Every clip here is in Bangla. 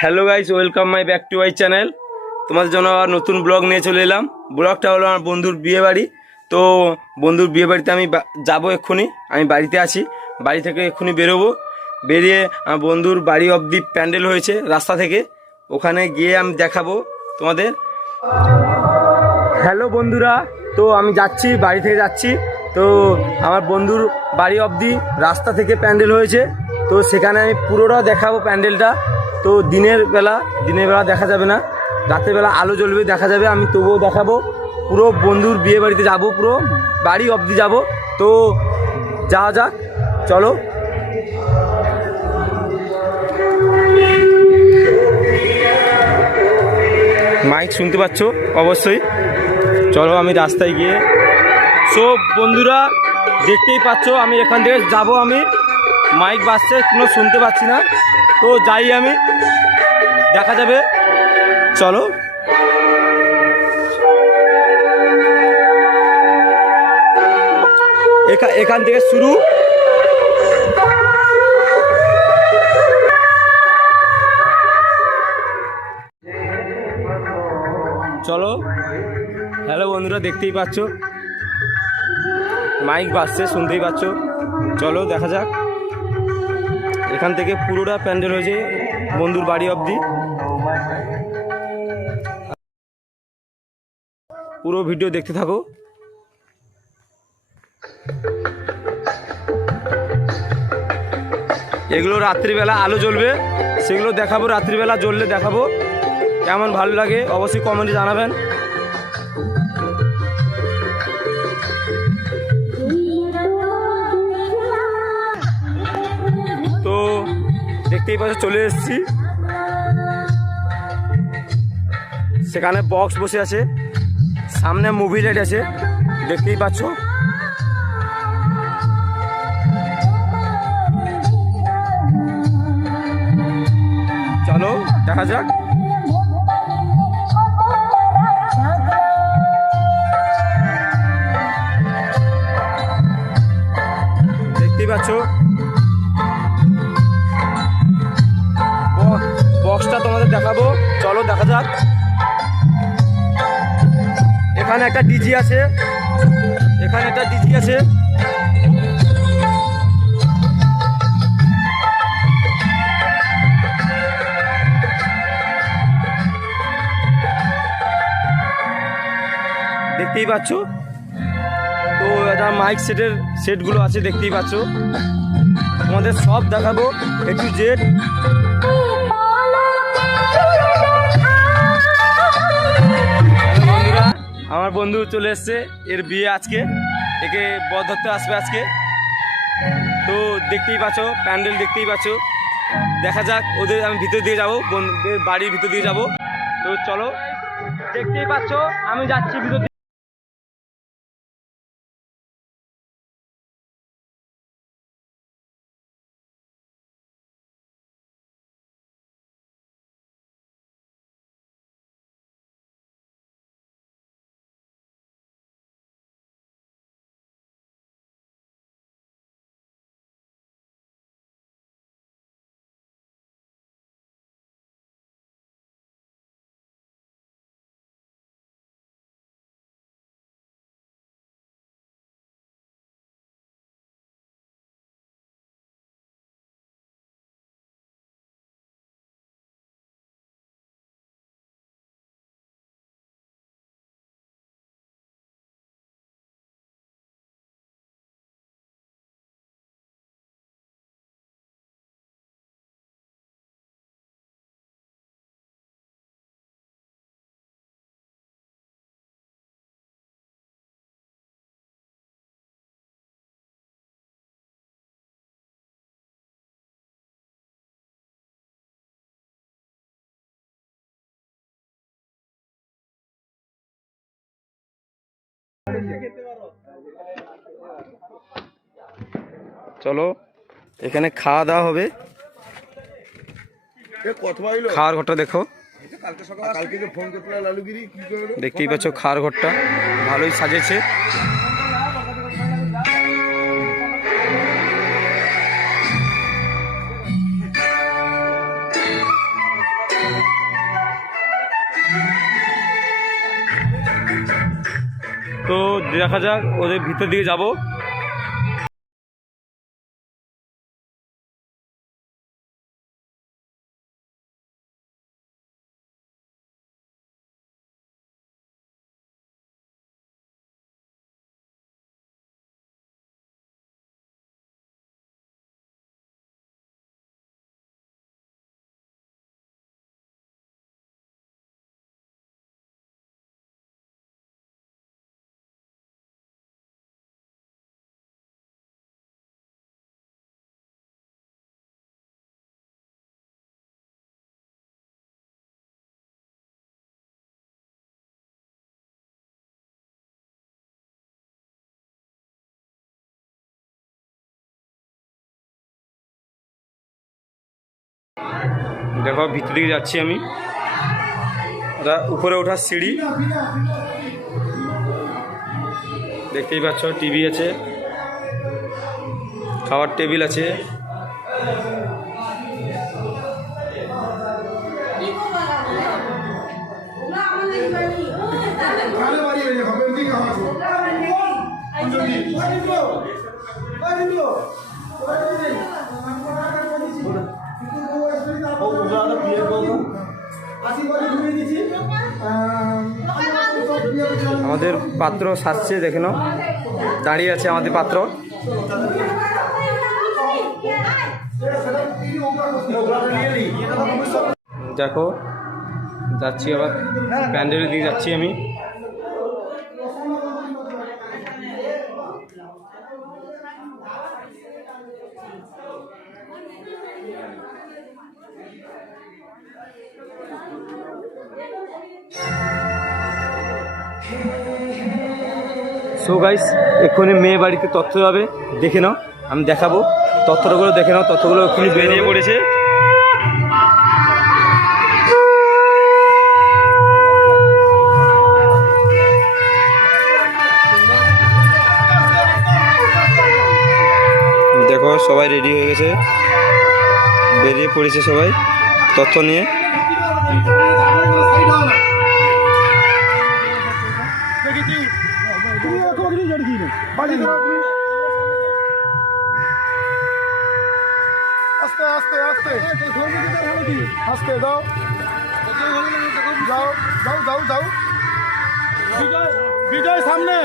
Hello guys, welcome my back to my channel. তোমাদের জন্য আবার নতুন ব্লগ নিয়ে চলে এলাম। ব্লগটা হলো আমার বন্ধুর বিয়ে বাড়ি। তো বন্ধুর বিয়ে বাড়িতে আমি যাবো এক্ষুনি। আমি বাড়িতে আছি, বাড়ি থেকে এক্ষুনি বেরোবো। বেরিয়ে আমার বন্ধুর বাড়ি অবধি প্যান্ডেল হয়েছে রাস্তা থেকে, ওখানে গিয়ে আমি দেখাবো তোমাদের। হ্যালো বন্ধুরা, তো আমি যাচ্ছি, বাড়ি থেকে যাচ্ছি। তো আমার বন্ধুর বাড়ি অবধি রাস্তা থেকে প্যান্ডেল হয়েছে, তো সেখানে আমি পুরোটা দেখাবো প্যান্ডেলটা। তো দিনের বেলা দেখা যাবে না, রাতের বেলা আলো জ্বলবে, দেখা যাবে। আমি তবুও দেখাবো। পুরো বন্ধুর বিয়ে বাড়িতে যাবো, পুরো বাড়ি অবধি যাব। তো যাওয়া যাক, চলো। মাইক শুনতে পাচ্ছ অবশ্যই, চলো আমি রাস্তায় গিয়ে। সব বন্ধুরা দেখতেই পাচ্ছ আমি এখান থেকে যাব। আমি মাইক বাজছে, কোনো শুনতে পাচ্ছি না, তো যাই, আমি দেখা যাবে, চলো। এখান থেকে শুরু। চলো। হ্যালো বন্ধুরা, দেখতেই পাচ্ছ মাইক বাজছে, শুনতেই পাচ্ছ। চলো দেখা যাক। এখান থেকে পুরোটা প্যান্ডেল হয়েছে বন্ধুর বাড়ি অবধি। পুরো ভিডিও দেখতে থাকো। এগুলো রাত্রিবেলা আলো জ্বলবে, সেগুলো দেখাবো। রাত্রিবেলা জ্বললে দেখাবো। কেমন ভালো লাগে অবশ্যই কমেন্টে জানাবেন। তো দেখতেই পাচ্ছ চলে এসেছি। সেখানে বক্স বসে আছে, সামনে মুভি লাইট আছে, দেখতেই পাচ্ছ। চলো দেখা যাক। দেখতেই পাচ্ছ বক্সটা তোমাদের দেখাবো, চলো দেখা যাক। এখানে একটা ডিজি আছে, এখানে একটা ডিজি আছে। দেখতেই পাচ্ছ। তো এটা মাইক সেটগুলো আছে, দেখতেই পাচ্ছ। তোমাদের সব দেখাবো A to Z। বন্ধুরা, আমার বন্ধু চলে এসছে, এর বিয়ে আজকে, একে বর ধরতে আসবে আজকে। তো দেখতেই পাচ্ছ প্যান্ডেল, দেখতেই পাচ্ছ। দেখা যাক ওদের, আমি ভিতর দিয়ে যাবো, বন্ধুদের বাড়ির ভিতর দিয়ে যাবো। তো চলো, দেখতেই পাচ্ছ আমি যাচ্ছি ভিতর। চলো, এখানে খাওয়া দাওয়া হবে। খাওয়ার ঘরটা দেখো, দেখতেই পাচ্ছ খাওয়ার ঘরটা ভালোই সাজেছে। দেখা যাক, ওদের ভিতর দিকে যাব। দেখো ভিতর দিকে যাচ্ছি আমি। ওটা উপরে ওঠার সিঁড়ি, দেখতেই পাচ্ছ। টিভি আছে, খাওয়ার টেবিল আছে। আমাদের পাত্র সাজছে, দেখে নাও, দাঁড়িয়ে আছে আমাদের পাত্র। দেখো যাচ্ছি, আবার প্যান্ডেলের দিকে যাচ্ছি আমি। সো গাইস, এক্ষুনি মেয়ে বাড়িতে তথ্য যাবে, দেখে নাও, আমি দেখাবো। তথ্যগুলো দেখে নাও, তথ্যগুলো এক্ষুনি বেরিয়ে পড়েছে। দেখো সবাই রেডি হয়ে গেছে, বেরিয়ে পড়েছে সবাই তথ্য নিয়ে। আস্তে আস্তে আস্তে আস্তে দাও, যাও যাও যাও যাও। বিজয় সামনে।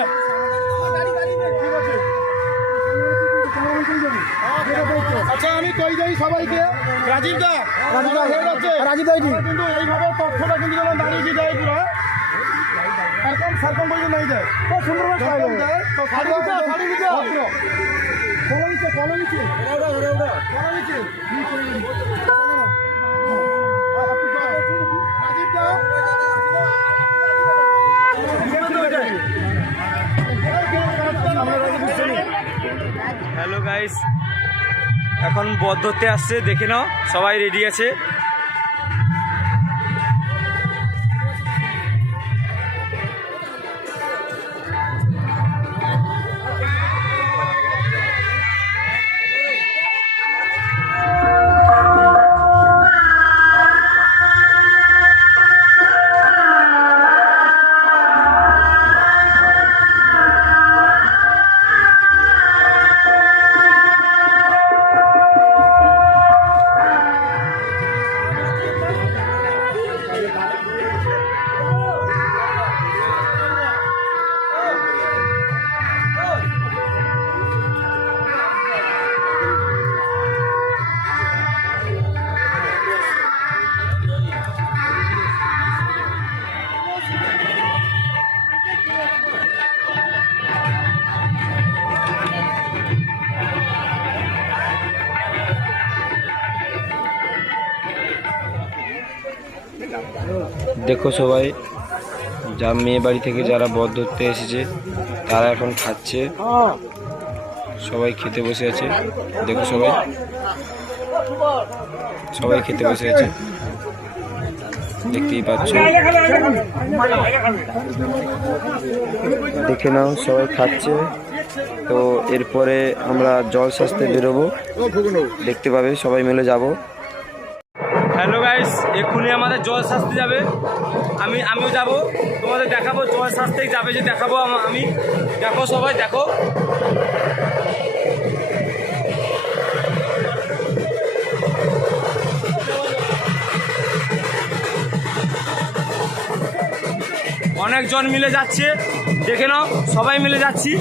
আচ্ছা আমি কই যাই সবাইকে। রাজীব দা হয়ে যাচ্ছে, রাজীব দা কিন্তু এইভাবে তথ্যটা কিন্তু যখন দাঁড়িয়ে দিয়ে যায় পুরো সারকম বলে নাই যায়, খুব সুন্দর হ্যালো গাইস, এখন বর ধরতে আসছে, দেখে নাও সবাই রেডি আছে। দেখো সবাই, যা মেয়ে বাড়ি থেকে যারা বর ধরতে এসেছে তারা এখন খাচ্ছে, সবাই খেতে বসে আছে। দেখো সবাই সবাই খেতে বসে আছে, দেখতেই পাচ্ছ। দেখে নাও সবাই খাচ্ছে। তো এরপরে আমরা জল সাজতে বেরোবো, দেখতে পাবে সবাই মিলে যাব। হ্যালো গাইস, এক্ষুনি আমাদের জল সাজতে যাবে, আমিও যাব, তোমাদের দেখাবো জল সাজতেই যাবে, যে দেখাবো আমি। দেখো সবাই দেখো, অনেকজন মিলে যাচ্ছে, দেখে নাও সবাই মিলে যাচ্ছি।